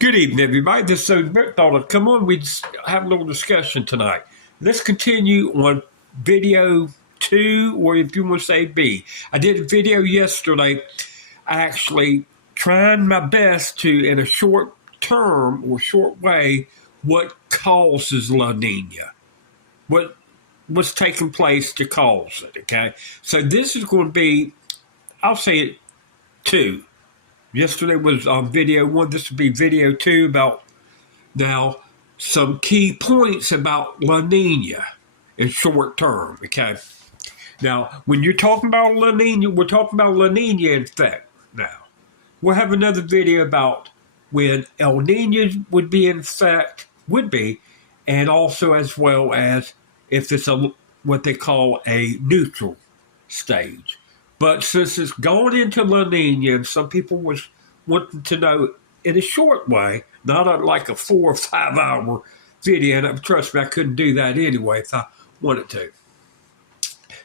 Good evening, everybody. This is Brett thought I'd come on. We have a little discussion tonight. Let's continue on video 2, or if you want to say B. I did a video yesterday, actually trying my best to, in a short term or short way, what causes La Nina. What's taking place to cause it, okay? So this is going to be, I'll say it 2. Yesterday was video 1. This will be video 2 about now some key points about La Nina in short term. Okay. Now, when you're talking about La Nina, we're talking about La Nina in effect now. We'll have another video about when El Nino would be in effect, and also as well as if it's what they call a neutral stage. But since it's gone into La Nina, and some people was wanting to know in a short way, not like a 4 or 5 hour video, and trust me, I couldn't do that anyway if I wanted to.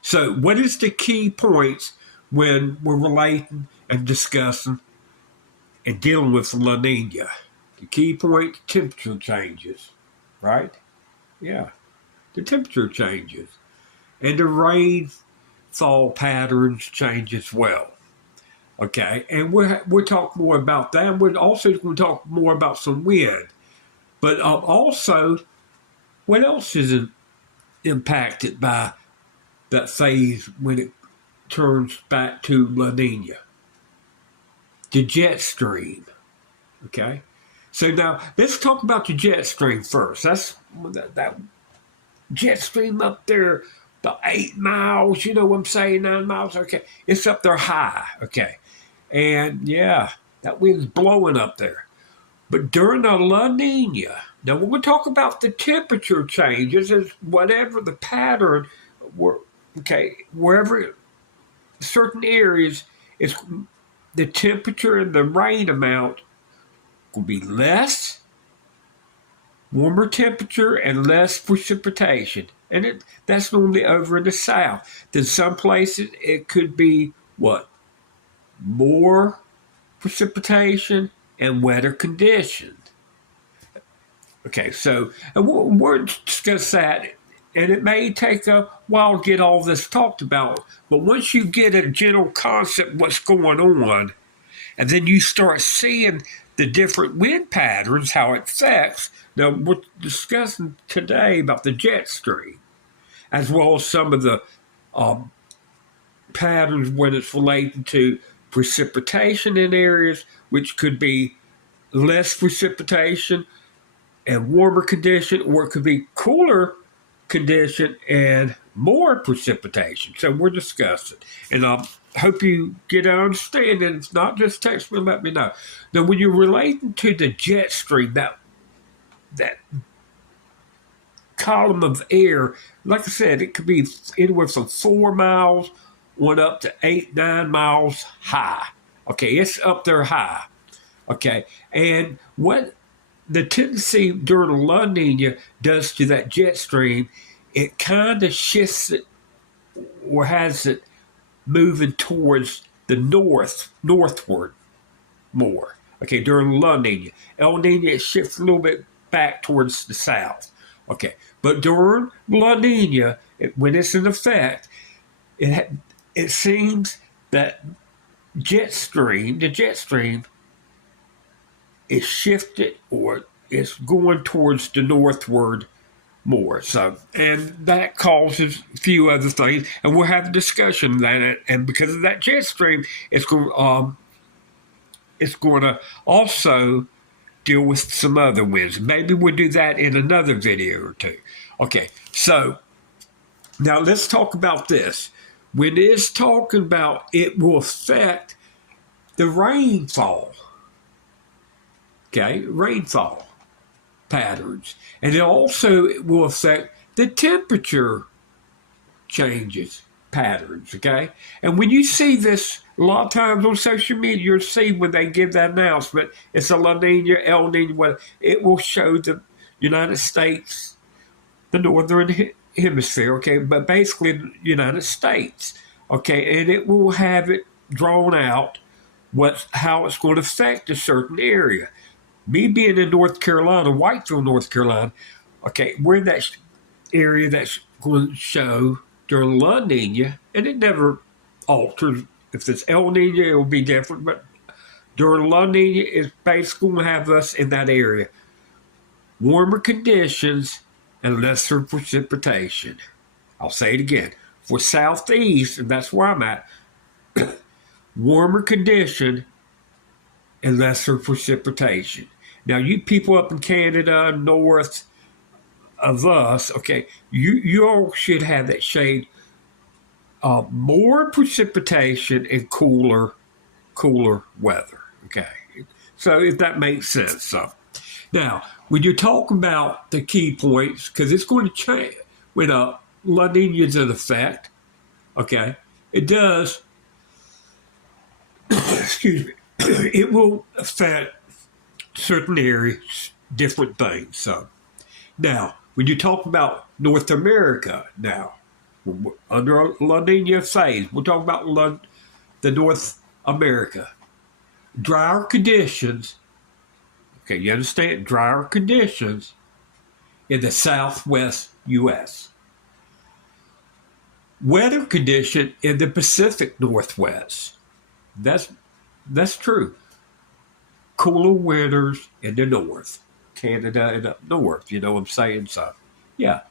So what is the key points when we're relating and discussing and dealing with La Nina? The key point, temperature changes, right? Yeah, the temperature changes. And the rainfall patterns change as well. Okay, and we'll talk more about that. We're also going to talk more about some wind. But also, what else is impacted by that phase when it turns back to La Nina? The jet stream. Okay, so now let's talk about the jet stream first. That's that jet stream up there, about 8 miles, you know what I'm saying, 9 miles, okay. It's up there high, okay. And yeah, that wind's blowing up there. But during the La Nina, now when we talk about the temperature changes, is whatever the pattern, wherever certain areas, it's the temperature and the rain amount will be less, warmer temperature and less precipitation. And that's normally over in the south. Then some places it could be what? More precipitation and wetter conditions. Okay, so and we'll discuss that, and it may take a while to get all this talked about, but once you get a general concept of what's going on, and then you start seeing the different wind patterns, how it affects. Now, we're discussing today about the jet stream, as well as some of the patterns when it's related to precipitation in areas, which could be less precipitation and warmer condition, or it could be cooler condition and more precipitation. So we're discussing. And I hope you get an understanding. It's not just text me and let me know. Now, when you're relating to the jet stream, that column of air, like I said, it could be anywhere from 4 miles on up to 8, 9 miles high. Okay, it's up there high. Okay, and what the tendency during La Nina does to that jet stream, it kind of shifts it or has it moving towards the northward more. Okay, during La Nina. El Nina, it shifts a little bit back towards the south. Okay, but during La Nina, when it's in effect, it seems that the jet stream is shifted or it's going towards the northward more. So, and that causes a few other things, and we'll have a discussion of that. And because of that jet stream, it's going to also deal with some other winds. Maybe we'll do that in another video or two. Okay, so now let's talk about this. When it's talking about it will affect the rainfall, okay, rainfall patterns. And it also will affect the temperature changes patterns, okay? And when you see this, a lot of times on social media, you'll see when they give that announcement, it's a La Nina, El Nina, it will show the United States, the northern hemisphere, okay, but basically the United States, okay, and it will have it drawn out how it's going to affect a certain area. Me being in North Carolina, Whiteville, North Carolina, okay, we're in that area that's going to show during La Nina, and it never alters. If it's El Nino, it will be different, but during La Nina, it's basically going to have us in that area. Warmer conditions and lesser precipitation. I'll say it again. For southeast, and that's where I'm at, warmer condition and lesser precipitation. Now, you people up in Canada, north of us, okay, you all should have that shade. More precipitation and cooler weather. Okay, so if that makes sense. So now, when you're talking about the key points, because it's going to change when La Nina's in effect. Okay, it does. Excuse me. It will affect certain areas, different things. So now, when you talk about North America, now under La Nina phase, we're talking about the North America. Drier conditions, okay, you understand? Drier conditions in the southwest U.S. Weather condition in the Pacific Northwest. That's true. Cooler winters in the north, Canada and up north, you know what I'm saying? So, yeah.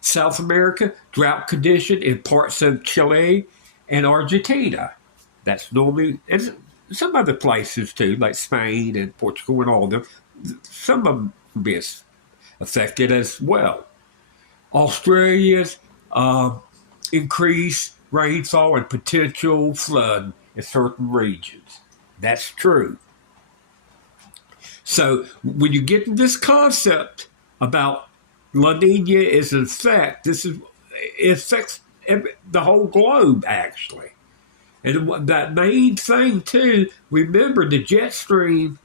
South America, drought condition in parts of Chile and Argentina. That's normally, and some other places too, like Spain and Portugal and all of them. Some of them will be affected as well. Australia's increased rainfall and potential flood in certain regions. That's true. So when you get to this concept about La Nina is in effect, it affects the whole globe, actually. And that main thing, too, remember the jet stream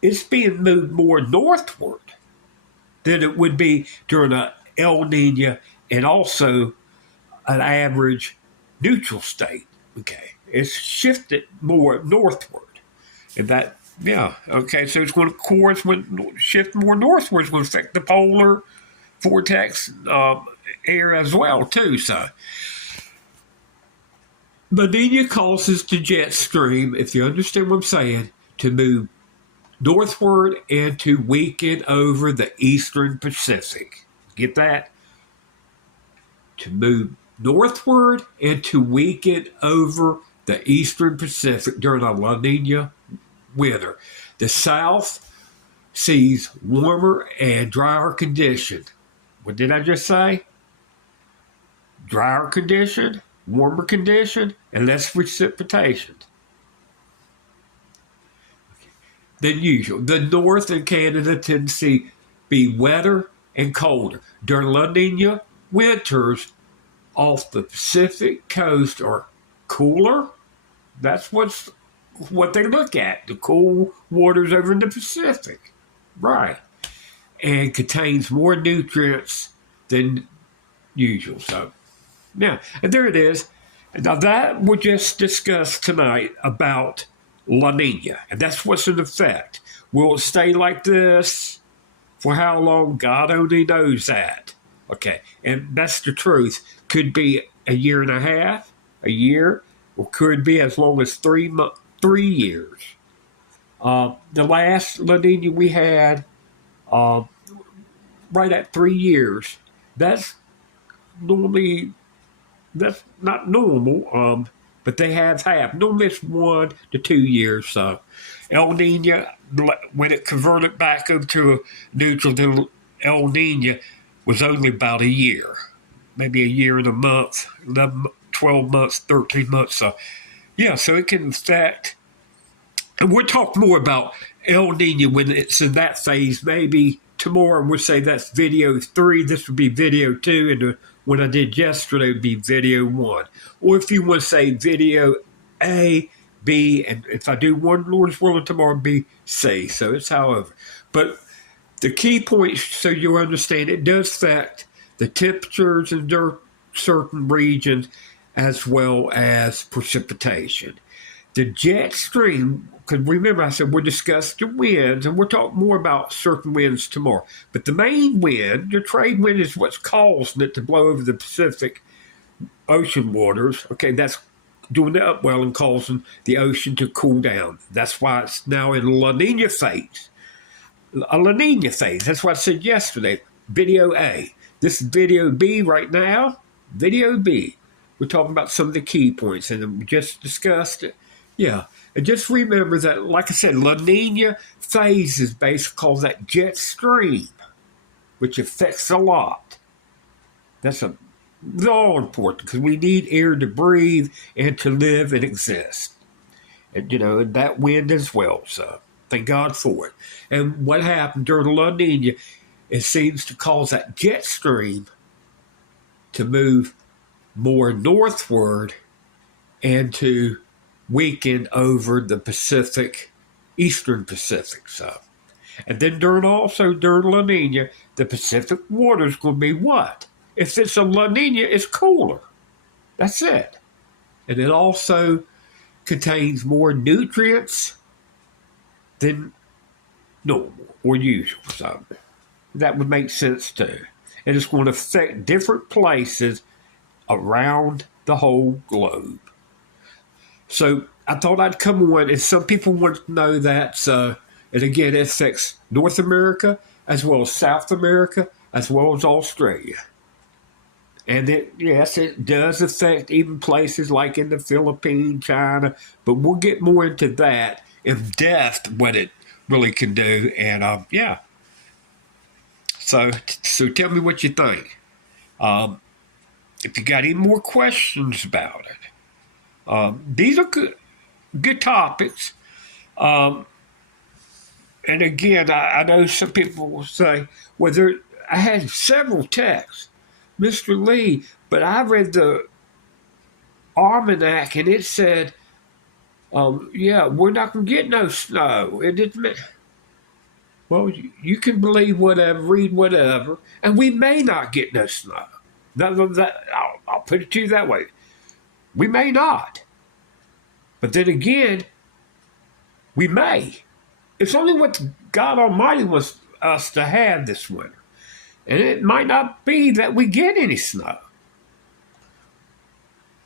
is being moved more northward than it would be during an El Nino and also an average neutral state. Okay, it's shifted more northward. And that, yeah, okay, so it's going to, of course, shift more northward. It's going to affect the polar vortex area as well, too. So La Nina causes the jet stream, if you understand what I'm saying, to move northward and to weaken over the eastern Pacific. Get that? To move northward and to weaken over the eastern Pacific during a La Nina winter. The South sees warmer and drier condition. What did I just say? Drier condition, warmer condition, and less precipitation than usual. The North and Canada tend to be wetter and colder. During La Nina winters off the Pacific coast are cooler. That's what they look at, the cool waters over in the Pacific. Right. And contains more nutrients than usual. So, yeah, and there it is. Now, that we just discussed tonight about La Nina, and that's what's in effect. Will it stay like this for how long? God only knows that. Okay, and that's the truth. Could be a year and a half, a year, or could be as long as 3 years. The last La Nina we had, right at 3 years. That's not normal. But they have half. Normally it's 1 to 2 years. So El Nino, when it converted back over to a neutral, then El Nino was only about a year. Maybe a year and a month, 11, 12 months, 13 months. So, yeah, so it can affect. And we'll talk more about El Nino when it's in that phase. Maybe tomorrow we'll say that's video 3. This would be video 2. And what I did yesterday would be video 1. Or if you want to say video A, B, and if I do one, Lord's willing, tomorrow, B, C. So it's however. But the key point, so you understand, it does affect the temperatures in certain regions as well as precipitation. The jet stream, because remember I said we're discussing the winds, and we'll talk more about certain winds tomorrow. But the main wind, the trade wind, is what's causing it to blow over the Pacific Ocean waters. Okay, that's doing the upwell and causing the ocean to cool down. That's why it's now in La Nina phase. A La Nina phase. That's what I said yesterday. Video A. This is video B right now. Video B. We're talking about some of the key points, and we just discussed it. Yeah, and just remember that, like I said, La Nina phase is basically called that jet stream, which affects a lot. That's all important because we need air to breathe and to live and exist. And, and that wind as well. So thank God for it. And what happened during La Nina, it seems to cause that jet stream to move more northward and to weekend over the Pacific, Eastern Pacific. So, and then during La Nina, the Pacific water is going to be what? If it's a La Nina, it's cooler. That's it. And it also contains more nutrients than normal or usual. So that would make sense too. And it's going to affect different places around the whole globe. So I thought I'd come on, and some people want to know that, and again, it affects North America as well as South America as well as Australia. And yes, it does affect even places like in the Philippines, China, but we'll get more into that in depth, what it really can do. And yeah. So tell me what you think. If you got any more questions about it. These are good topics. And again, I know some people will say, well, I had several texts, Mr. Lee, but I read the almanac and it said, yeah, we're not going to get no snow. It didn't. Well, you can believe whatever, read whatever, and we may not get no snow. I'll put it to you that way. We may not. But then again, we may. It's only what God Almighty wants us to have this winter. And it might not be that we get any snow.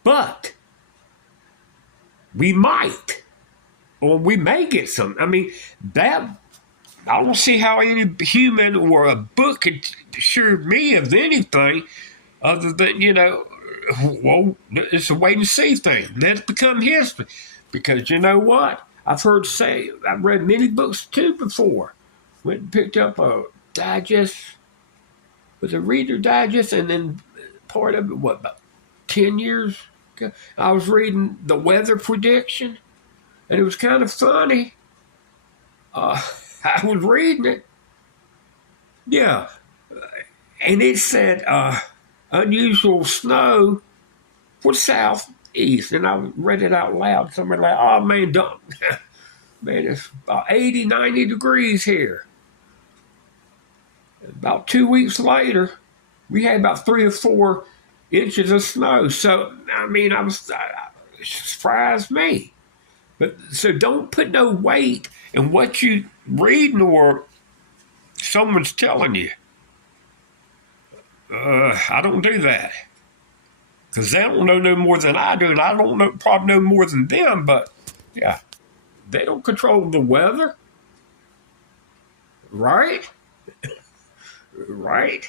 But we might. Or we may get some. I mean, I don't see how any human or a book could assure me of anything other than, well, it's a wait and see thing. Let it become history. Because you know what? I've read many books too before. Went and picked up a digest, was a Reader Digest, and then part of it, about 10 years ago, I was reading the weather prediction, and it was kind of funny. I was reading it. Yeah. And it said, unusual snow for southeast, and I read it out loud. Somebody like, oh man, don't, man, it's about 80, 90 degrees here. About 2 weeks later, we had about 3 or 4 inches of snow. So I mean, it surprised me. But so don't put no weight in what you reading or someone's telling you. I don't do that. Because they don't know no more than I do, and I don't probably know more than them, but yeah, they don't control the weather. Right? Right?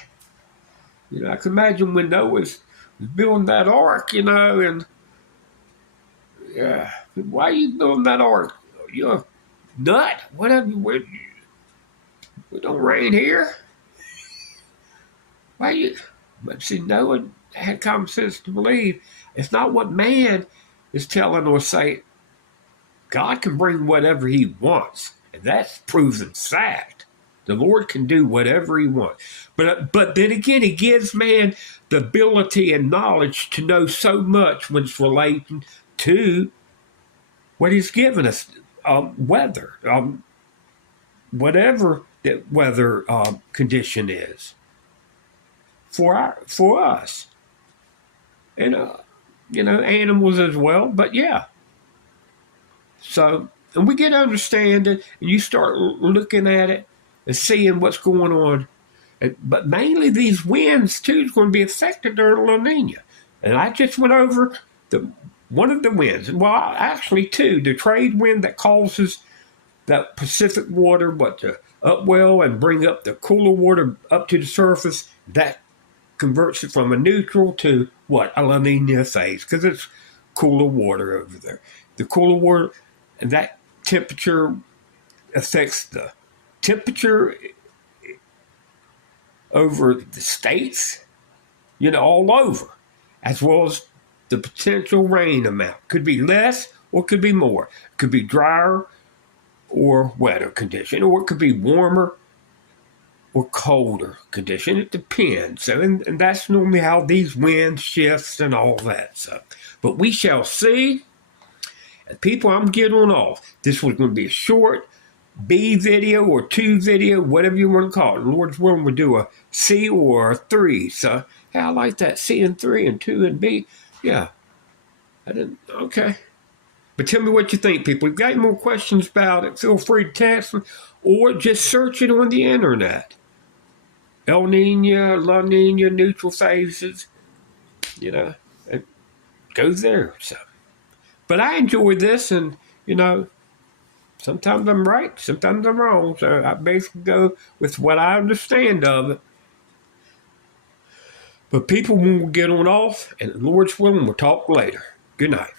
I can imagine when Noah was building that ark, and yeah, why are you building that ark? You're a nut? Whatever. We don't rain here. Why you? But see, Noah had common sense to believe it's not what man is telling or saying. God can bring whatever he wants, and that's proven fact. The Lord can do whatever he wants. But then again, he gives man the ability and knowledge to know so much when it's relating to what he's given us, weather, whatever that weather condition is for us. And, animals as well, but yeah. So, and we get understanding, and you start looking at it and seeing what's going on. But mainly these winds too is going to be affected during La Nina. And I just went over one of the winds. Well, actually two. The trade wind that causes that Pacific water, but to upwell and bring up the cooler water up to the surface, that converts it from a neutral to what? A La Nina phase, because it's cooler water over there. The cooler water, and that temperature affects the temperature over the states, all over, as well as the potential rain amount. Could be less or could be more. Could be drier or wetter condition, or it could be warmer or colder condition. It depends. So, and that's normally how these winds shifts and all that stuff. But we shall see. People, I'm getting off. This was going to be a short B video or 2 video, whatever you want to call it. Lord's willing, we'll do a C or a 3. So, hey, I like that. C and 3 and 2 and B. Yeah. Okay. But tell me what you think, people. If you got any more questions about it, feel free to text me or just search it on the internet. El Nino, La Nina, neutral phases. It goes there. So, but I enjoy this, and, sometimes I'm right, sometimes I'm wrong. So I basically go with what I understand of it. But people will get on off, and Lord's willing, we'll talk later. Good night.